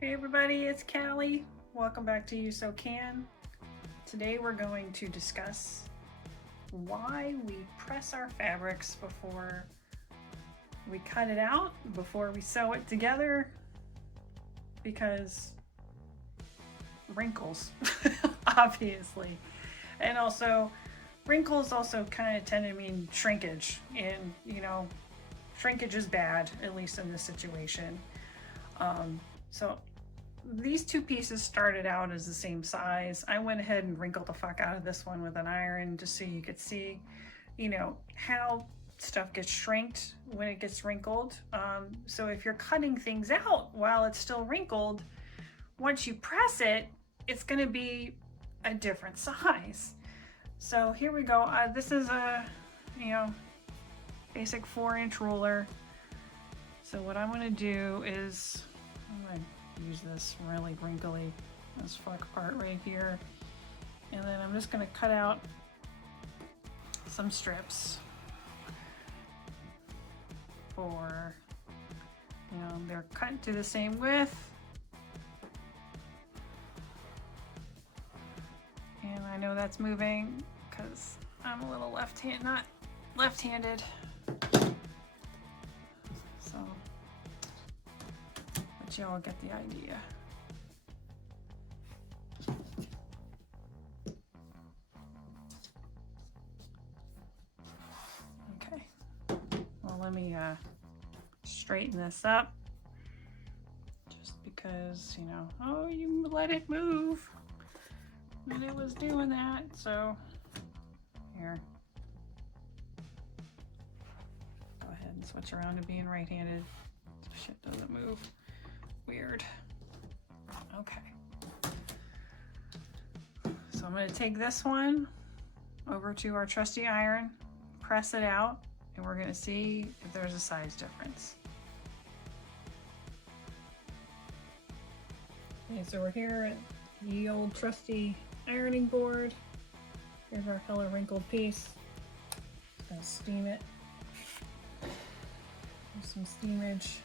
Hey everybody, it's Callie. Welcome back to You So Can. Today we're going to discuss why we press our fabrics before we cut it out, before we sew it together, because wrinkles, obviously. And also, wrinkles also kind of tend to mean shrinkage, and shrinkage is bad, at least in this situation. So these two pieces started out as the same size. I went ahead and wrinkled the fuck out of this one with an iron just so you could see, how stuff gets shrinked when it gets wrinkled. So if you're cutting things out while it's still wrinkled, once you press it, it's going to be a different size. So here we go. This is a, basic 4-inch ruler. So what I'm going to do is I'm going to use this really wrinkly, this fuck part right here. And then I'm just going to cut out some strips for, they're cut to the same width. And I know that's moving because I'm a little not left-handed. So, but y'all get the idea. Okay. Well, let me straighten this up. Just because, oh, you let it move. And it was doing that, so here. Go ahead and switch around to being right-handed. Shit doesn't move. Weird. Okay. So I'm going to take this one over to our trusty iron, press it out, and we're going to see if there's a size difference. Okay, so we're here at the old trusty ironing board. Here's our color wrinkled piece. Gonna steam it. There's some steamage.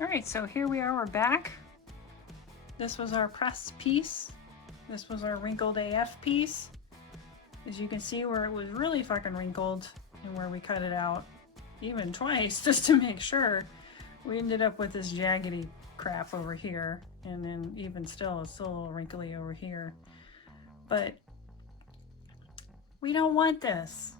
All right, so here we are, we're back. This was our pressed piece. This was our wrinkled AF piece. As you can see where it was really fucking wrinkled and where we cut it out even twice just to make sure, we ended up with this jaggedy crap over here. And then even still, it's still a little wrinkly over here. But we don't want this.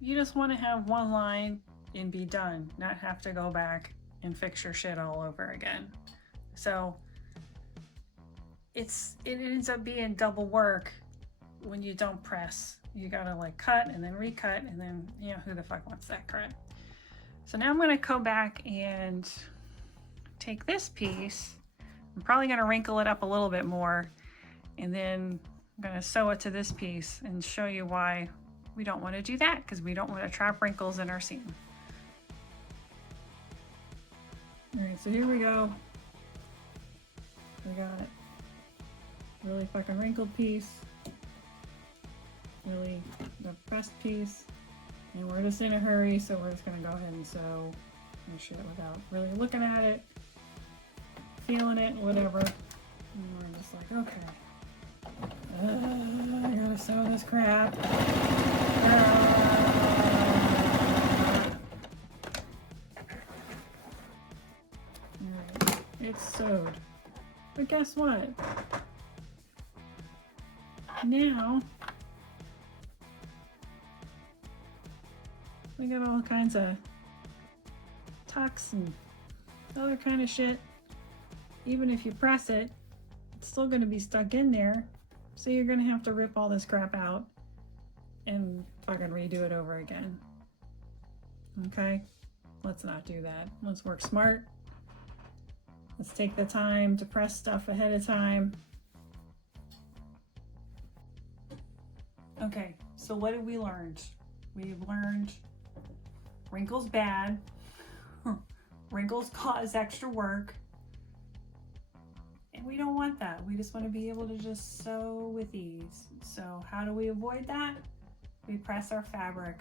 You just want to have one line and be done, not have to go back and fix your shit all over again. So it ends up being double work when you don't press. You gotta like cut and then recut, and then who the fuck wants that crap? So now I'm gonna go back and take this piece. I'm probably gonna wrinkle it up a little bit more, and then I'm gonna sew it to this piece and show you why we don't want to do that, because we don't want to trap wrinkles in our seam. All right, so here we go. We got really fucking wrinkled piece, really the pressed piece, and we're just in a hurry, so we're just gonna go ahead and sew and shit without really looking at it, feeling it, whatever. And we're just like, okay, I gotta sew this crap. Alright, it's sewed. But guess what? Now we got all kinds of tucks and other kind of shit. Even if you press it, it's still going to be stuck in there. So you're going to have to rip all this crap out and fucking redo it over again. Okay? Let's not do that. Let's work smart. Let's take the time to press stuff ahead of time. Okay, so what have we learned? We've learned wrinkles bad. Wrinkles cause extra work. And we don't want that. We just want to be able to just sew with ease. So how do we avoid that? We press our fabric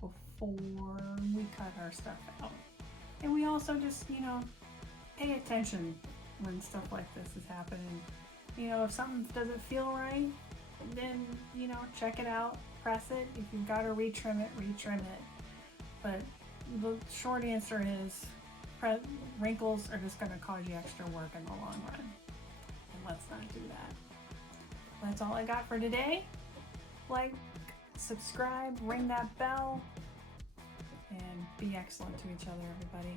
before we cut our stuff out. And we also just, pay attention when stuff like this is happening. If something doesn't feel right, then, check it out, press it. If you've got to retrim it, retrim it. But the short answer is wrinkles are just going to cause you extra work in the long run. And let's not do that. That's all I got for today. Like, subscribe, ring that bell, and be excellent to each other, everybody.